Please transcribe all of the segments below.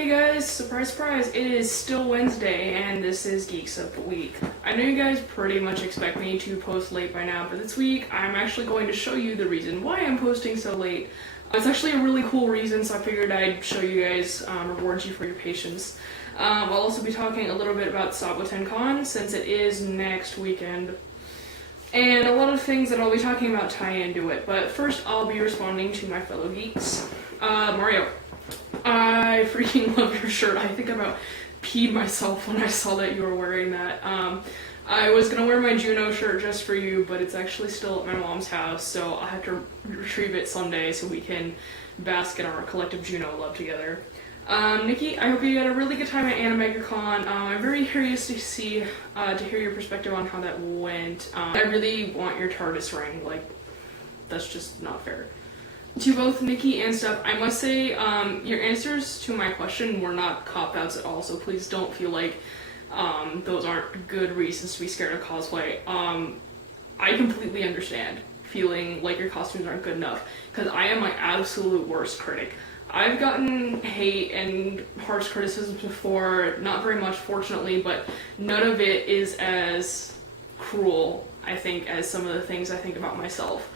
Hey guys, surprise surprise, it is still Wednesday and this is Geeks of the Week. I know you guys pretty much expect me to post late by now, but this week I'm actually going to show you the reason why I'm posting so late. It's actually a really cool reason, so I figured I'd show you guys, reward you for your patience. I'll also be talking a little bit about SabotenCon since it is next weekend. And a lot of things that I'll be talking about tie into it, but first I'll be responding to my fellow geeks. Mario, I freaking love your shirt. I think I about peed myself when I saw that you were wearing that. I was gonna wear my Juno shirt just for you, but it's actually still at my mom's house, so I'll have to retrieve it someday so we can bask in our collective Juno love together. Nikki, I hope you had a really good time at AnimegaCon. I'm very curious to hear your perspective on how that went. I really want your TARDIS ring, like, that's just not fair. To both Nikki and Steph, I must say, your answers to my question were not cop-outs at all, so please don't feel like those aren't good reasons to be scared of cosplay. I completely understand feeling like your costumes aren't good enough, because I am my absolute worst critic. I've gotten hate and harsh criticisms before, not very much fortunately, but none of it is as cruel, I think, as some of the things I think about myself.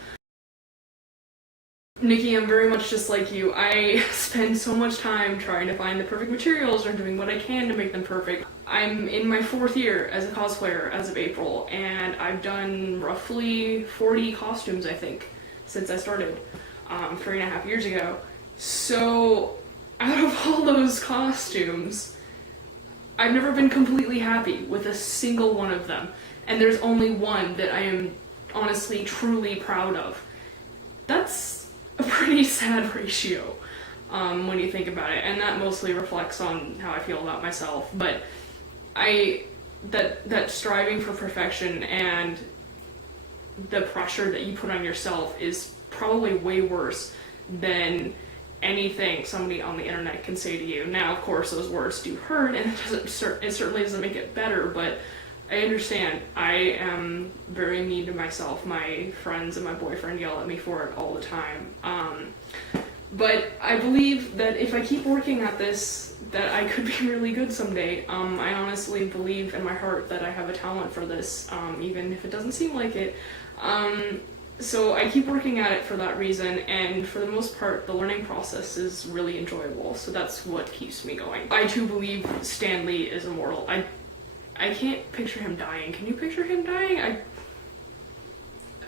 Nikki, I'm very much just like you. I spend so much time trying to find the perfect materials or doing what I can to make them perfect. I'm in my 4th year as a cosplayer as of April, and I've done roughly 40 costumes, I think, since I started 3.5 years ago. So, out of all those costumes, I've never been completely happy with a single one of them, and there's only one that I am honestly, truly proud of. That's a pretty sad ratio when you think about it, and that mostly reflects on how I feel about myself, but that striving for perfection and the pressure that you put on yourself is probably way worse than anything somebody on the internet can say to you. Now, of course, those words do hurt, and it certainly doesn't make it better, but I understand. I am very mean to myself. My friends and my boyfriend yell at me for it all the time. But I believe that if I keep working at this, that I could be really good someday. I honestly believe in my heart that I have a talent for this, even if it doesn't seem like it. So I keep working at it for that reason, and for the most part, the learning process is really enjoyable, so that's what keeps me going. I too believe Stan Lee is immortal. I can't picture him dying. Can you picture him dying?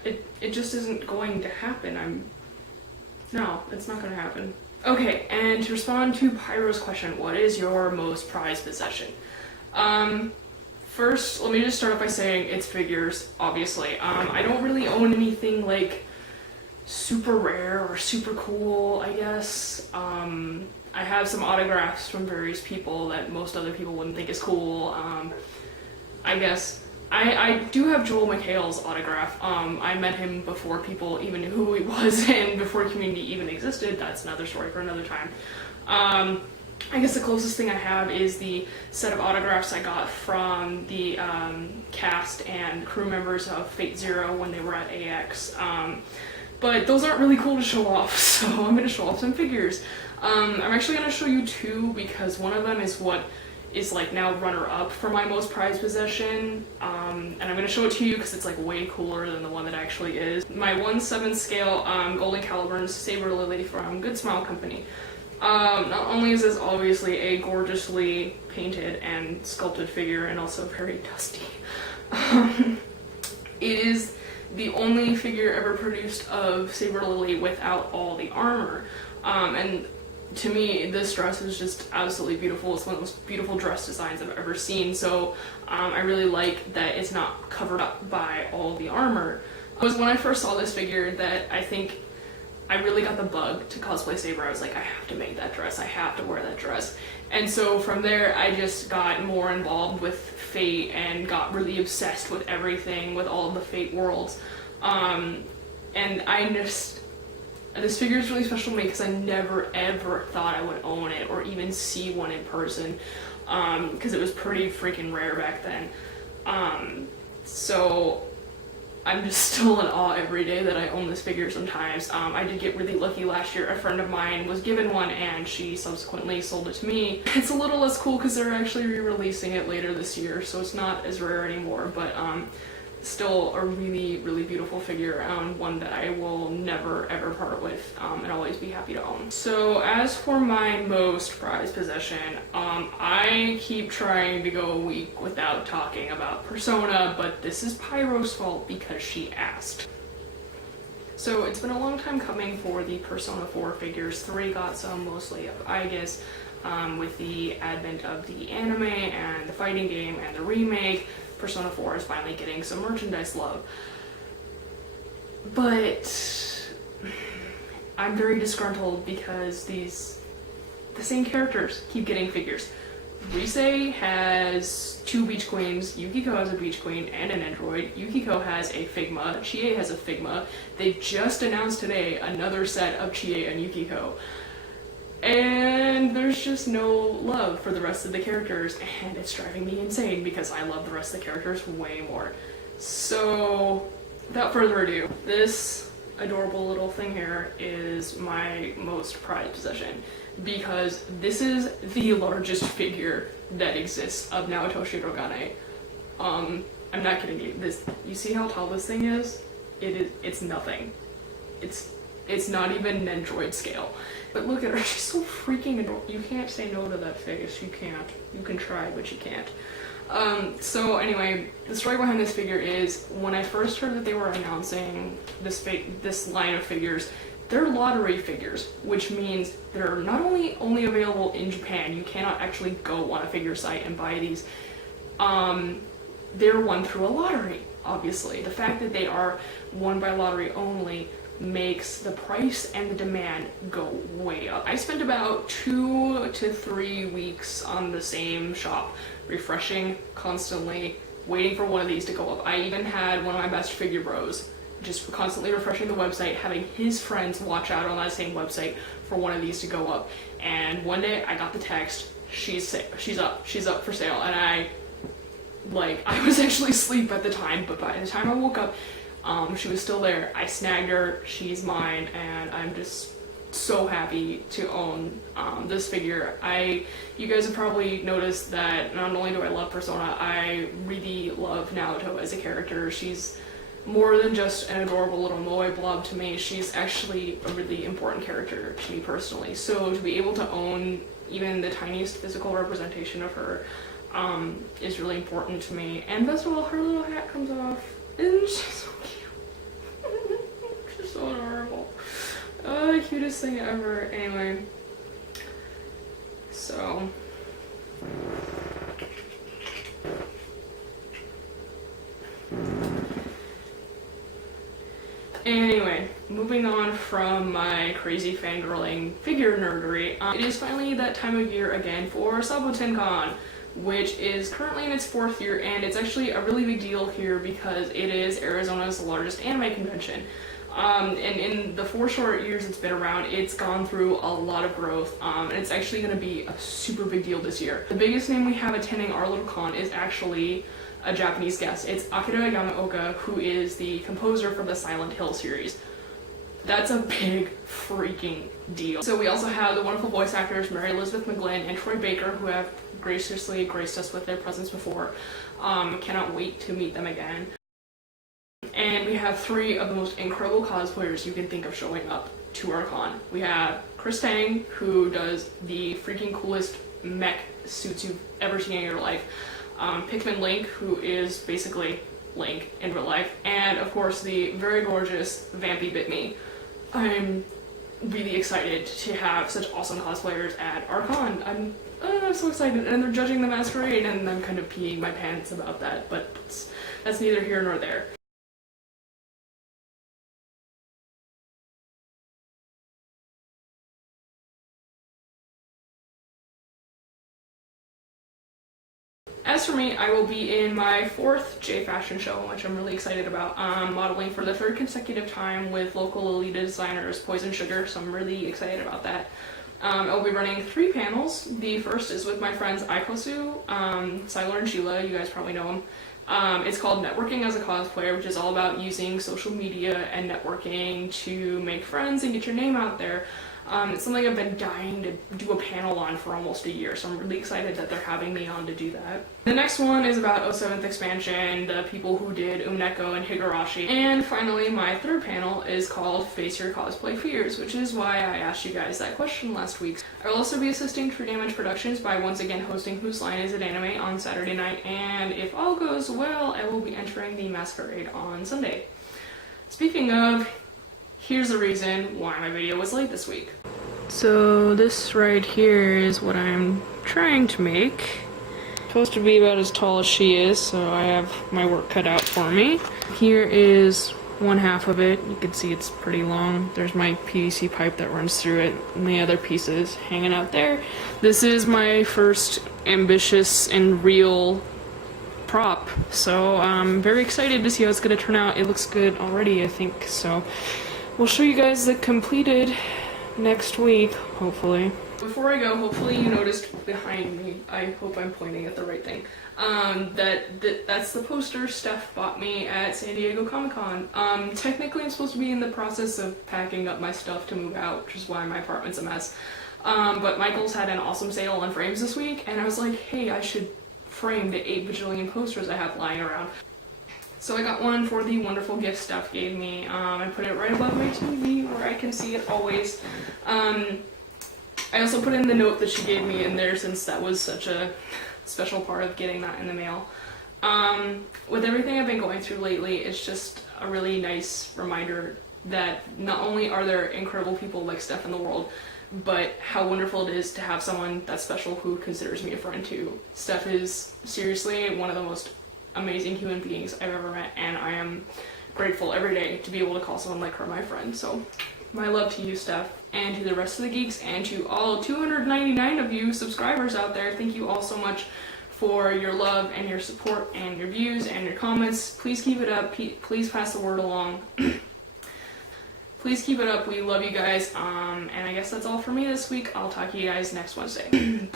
It just isn't going to happen. No, it's not gonna happen. Okay, and to respond to Pyro's question, what is your most prized possession? First, let me just start off by saying it's figures, obviously. I don't really own anything like super rare or super cool, I guess. I have some autographs from various people that most other people wouldn't think is cool. I guess I do have Joel McHale's autograph. I met him before people even knew who he was and before community even existed. That's another story for another time. I guess the closest thing I have is the set of autographs I got from the cast and crew members of Fate Zero when they were at AX. But those aren't really cool to show off, so I'm going to show off some figures. I'm actually going to show you 2 because one of them is what is like now runner-up for my most prized possession, and I'm going to show it to you because it's like way cooler than the one that actually is. My 1/7 scale Golden Caliburn Saber Lily from Good Smile Company. Not only is this obviously a gorgeously painted and sculpted figure and also very dusty, it is the only figure ever produced of Saber Lily without all the armor, and to me this dress is just absolutely beautiful. It's one of the most beautiful dress designs I've ever seen, so I really like that it's not covered up by all the armor. It was when I first saw this figure that I think I really got the bug to cosplay Saber. I was like, I have to make that dress, I have to wear that dress. And so from there, I just got more involved with Fate and got really obsessed with everything, with all of the Fate worlds. And this figure is really special to me because I never ever thought I would own it or even see one in person, because it was pretty freaking rare back then. So I'm just still in awe every day that I own this figure sometimes. I did get really lucky last year. A friend of mine was given one and she subsequently sold it to me. It's a little less cool because they're actually re-releasing it later this year, so it's not as rare anymore, but still a really, really beautiful figure, one that I will never ever part with and always be happy to own. So as for my most prized possession, I keep trying to go a week without talking about Persona, but this is Pyro's fault because she asked. So it's been a long time coming for the Persona 4 figures. 3 got some, mostly of Aegis, with the advent of the anime and the fighting game and the remake. Persona 4 is finally getting some merchandise love. But I'm very disgruntled because the same characters keep getting figures. Rise has 2 Beach Queens, Yukiko has a Beach Queen and an android, Yukiko has a Figma, Chie has a Figma. They just announced today another set of Chie and Yukiko. And there's just no love for the rest of the characters, and it's driving me insane because I love the rest of the characters way more. So, without further ado, this adorable little thing here is my most prized possession because this is the largest figure that exists of Naoto Shirogane. I'm not kidding you. You see how tall this thing is? It's nothing. It's not even an android scale. But look at her, she's so freaking adorable. You can't say no to that face, you can't. You can try, but you can't. So anyway, the story behind this figure is, when I first heard that they were announcing this line of figures, they're lottery figures, which means they're not only available in Japan, you cannot actually go on a figure site and buy these. They're won through a lottery, obviously. The fact that they are won by lottery only makes the price and the demand go way up. I spent about 2 to 3 weeks on the same shop, refreshing constantly, waiting for one of these to go up. I even had one of my best figure bros just constantly refreshing the website, having his friends watch out on that same website for one of these to go up. And one day I got the text, she's up for sale, and I was actually asleep at the time, but by the time I woke up, she was still there. I snagged her, she's mine, and I'm just so happy to own this figure. You guys have probably noticed that not only do I love Persona, I really love Naoto as a character. She's more than just an adorable little moe blob to me. She's actually a really important character to me personally. So to be able to own even the tiniest physical representation of her is really important to me. And best of all, her little hat comes off. Isn't she so cute? She's so adorable. Oh, the cutest thing ever. Anyway, so anyway, moving on from my crazy fangirling figure nerdery, it is finally that time of year again for SabotenCon, which is currently in its 4th year, and it's actually a really big deal here because it is Arizona's largest anime convention. And in the 4 short years it's been around, it's gone through a lot of growth, and it's actually going to be a super big deal this year. The biggest name we have attending our little con is actually a Japanese guest. It's Akira Yamaoka, who is the composer for the Silent Hill series. That's a big freaking deal. So we also have the wonderful voice actors Mary Elizabeth McGlynn and Troy Baker, who have graciously graced us with their presence before. Cannot wait to meet them again. And we have 3 of the most incredible cosplayers you can think of showing up to our con. We have Chris Tang, who does the freaking coolest mech suits you've ever seen in your life. Pikmin Link, who is basically Link in real life. And of course the very gorgeous Vampy Bitme. I'm really excited to have such awesome cosplayers at our con. I'm so excited, and they're judging the masquerade, and I'm kind of peeing my pants about that, but that's neither here nor there. As for me, I will be in my 4th J Fashion show, which I'm really excited about, modeling for the 3rd consecutive time with local Alita designers Poison Sugar, so I'm really excited about that. I'll be running 3 panels. The first is with my friends Aikosu, Siler and Sheila, you guys probably know them. It's called Networking as a Cosplayer, which is all about using social media and networking to make friends and get your name out there. It's something I've been dying to do a panel on for almost a year, so I'm really excited that they're having me on to do that. The next one is about 07th expansion, the people who did Umneko and Higurashi. And finally, my 3rd panel is called Face Your Cosplay Fears, which is why I asked you guys that question last week. I will also be assisting True Damage Productions by once again hosting Whose Line Is It Anime on Saturday night, and if all goes well, I will be entering the Masquerade on Sunday. Speaking of, here's the reason why my video was late this week. So this right here is what I'm trying to make. Supposed to be about as tall as she is, so I have my work cut out for me. Here is one half of it. You can see it's pretty long. There's my PVC pipe that runs through it, and the other pieces hanging out there. This is my first ambitious and real prop, so I'm very excited to see how it's going to turn out. It looks good already, I think, so we'll show you guys the completed next week, hopefully. Before I go, hopefully you noticed behind me, I hope I'm pointing at the right thing, that's the poster Steph bought me at San Diego Comic-Con. Technically I'm supposed to be in the process of packing up my stuff to move out, which is why my apartment's a mess. But Michael's had an awesome sale on frames this week, and I was like, hey, I should frame the 8 bajillion posters I have lying around. So I got one for the wonderful gift Steph gave me. I put it right above my TV where I can see it always. I also put in the note that she gave me in there since that was such a special part of getting that in the mail. With everything I've been going through lately, it's just a really nice reminder that not only are there incredible people like Steph in the world, but how wonderful it is to have someone that special who considers me a friend too. Steph is seriously one of the most amazing human beings I've ever met, and I am grateful every day to be able to call someone like her my friend. So my love to you, Steph, and to the rest of the geeks, and to all 299 of you subscribers out there. Thank you all so much for your love and your support and your views and your comments. Please keep it up. Please pass the word along. Please keep it up. We love you guys. And I guess that's all for me this week. I'll talk to you guys next Wednesday.